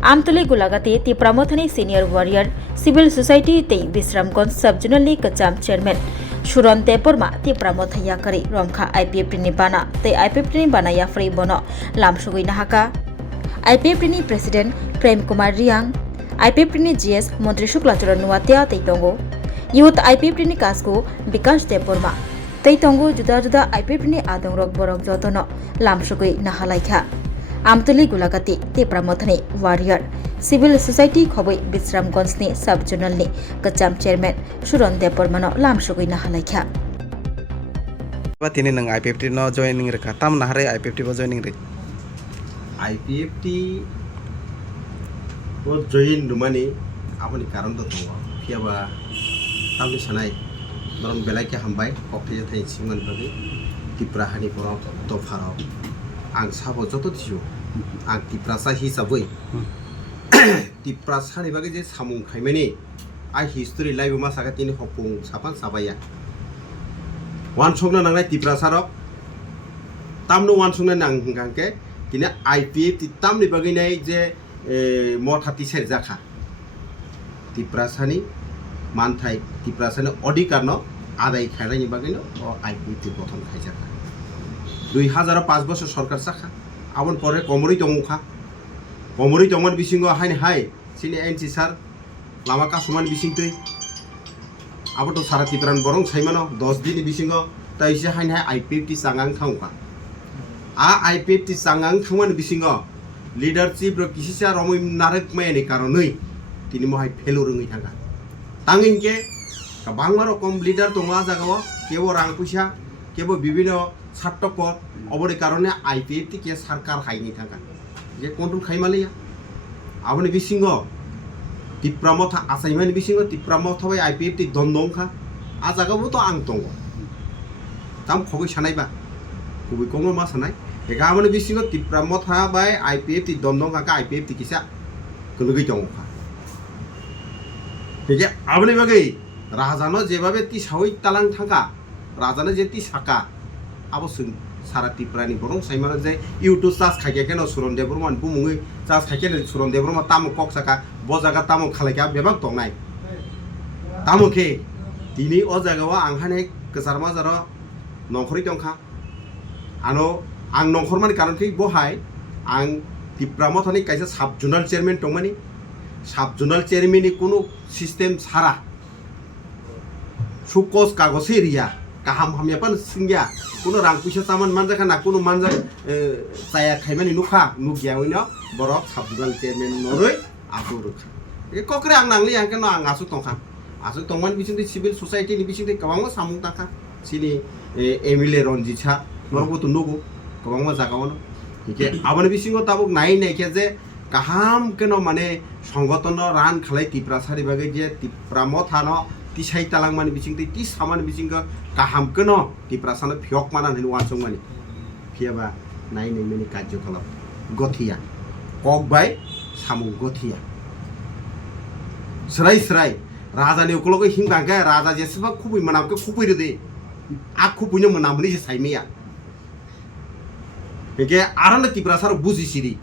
Amtuli Gulagati TIPRA Mothani Senior Warrior Civil Society Tei Visramgons Subjonally Kacham Chairman Suran Debbarma TIPRA Motha Yakari Rongkha IPFTo ni Bana Tei IPFTo ni Bana Yafrei Bono Lamsokha Nahaka IPFTo ni President Prem Kumar Riang IPFTo ni GS Montri Sukla Nuatia Tei Tongo Youth IPFTo ni Kasko Bikas Debbarma Tei Tongo juda-juda IPFTo ni Adong Rok Borok Jotono Lamsokha Nahalaikha Amtuli Gulagati TIPRA Mothani Warrior Civil Society Khoboi Visramgons ni Subjonal ni Kacham Chairman Suran Debbarma no Lamsokha Nahalaikha Tini nang IPFTo no joining reka tam nahare IPFTo bo joining re IPFTo bo join dumani aboni karon to tongo fiaba tamni sanai norong belai ke hambai kokte thai singman bagi TIPRA hani poro to pharo ang sabo joto thiyo ang TIPRA sa hisaboi TIPRA sani bagi je samung khaimani ai history live ma saka tini hopung sapan sabaya wan songna nangnai TIPRA sarok tamno wan songna nang hingangke kini IPFTo tamni bagi nai je Motha ti serjaka TIPRA sani manthai TIPRA sani অধিকারno আদায় খাইলানি বাগিনো ও IPFTo গঠন খাইজাকা 2005 বছর সরকার চাখা আবন পরে কমরি দংমান বিসিঙ্গ হাইন high সিনি NC sir Lama কাসমান বিসিংতৈ আবতো সারা TIPRAন বরং সাইমানো 10 দিন বিসিঙ্গ তাইসে হাইন high IPFTo চাঙাং থাংকা IPFTo চাঙাং থাংমান বিসিঙ্গ leadership র কিসিসা রমই নারেক মায়নি কারণই তিনি মহাই ফেলো রঙই থাকা তাঙ্গিনকে বাংলা রকম লিডার দङा জাগাও কেবো রাং পয়সা কেবো বিভিন্ন ছাত্রক অবরি কারণে IPFTo কে সরকার হাইনি থাকা যে কন্ট্রোল খাইমালিয়া আবনি বিসিঙ্গ TIPRA Motha আসাইমানি বিসিঙ্গ TIPRA Motha বাই IPFTo দন্দংখা আ জাগাবো তো আং দङ তাম খবই সানাইবা খুবই কম মা সানাই এগা আমনি বিসিঙ্গ TIPRA Motha বাই IPFTo দন্দংখা IPFTo কিসা কলগই দংখা ঠিক আপনি বাকি রাজানো যেভাবে তি সাউই তালাং থাকা রাজানো যে তি সাকা আবশ্যক সারা TIPRAনি বরং সাইমানো যে ইউটিউব চার্জ খাইকে কেন সুরন দেববর্মা বুমুঙै চার্জ খাইকে সুরন দেববর্মা তামো কক সাকা বজাগা তামো খালাইকা বেবাক দংনাই তামোকে তিনি অ জায়গাও আংহানে গসারমা জার নখরি দংখা আনো আং নখরমানি কারণকে বহাই আং TIPRA Mothani কাইসা সাব জোনাল চেয়ারম্যান দংমানি সাব জোনাল চেয়ারম্যাননি কোনো সিস্টেম ছাড়া সুকস কাগজে রিয়া কাহাম হামিয়াপান সিংগিয়া কোনো রাং পয়সা চামান মানজাখা না কোনো মানজা চায়া খাইমানি নুখা নুগিয়া হইনো বরক সাব জোনাল চেয়ারম্যান নরই আবু রখা এ ককরে আং নাংলি আং কেন আং আসু তংখা আসু তংমান বিচিংতে সিভিল সোসাইটিনি বিচিংতে কবাংমা সামুং তাখা সিনি MLA রঞ্জিতা নরবতো নগো কবাংমা জাগাওনো ঠিক আবনি বিচিংও তাবুক নাই নাইকে যে কাহাম কেন মানে সংগঠন রান খালাই TIPRA সারি বাগে যে TIPRA Motha no tisai talang mani bichingte ti saman bichingka kaham keno TIPRA sana phiok manan hin wansong mani phiaba nai meni kajjo kala gothia kok bai samu gothia srai raja ni ukologo hingangka raja jeseba khubui manamke khubui de a khubuino manamni je saimia ege arana TIPRA sar buji siri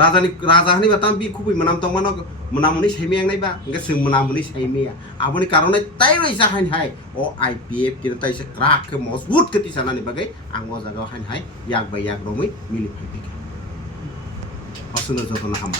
রাজাহানি বাতাম বি খুবই মনাম তংমানো মনামনি সাইমিয়াং নাইবা ইংকে song মনামনি সাইমিয়া আবনি কারণে তাই রইসা হাইন high ও IPFTo তাইসে crack কে মজবুত কে তিসানানি বাগে আং ও জায়গা হাইন হাই ইয়াক বাই ইয়াক রমই মিলি ফাইপিকে অসুন যতন হাম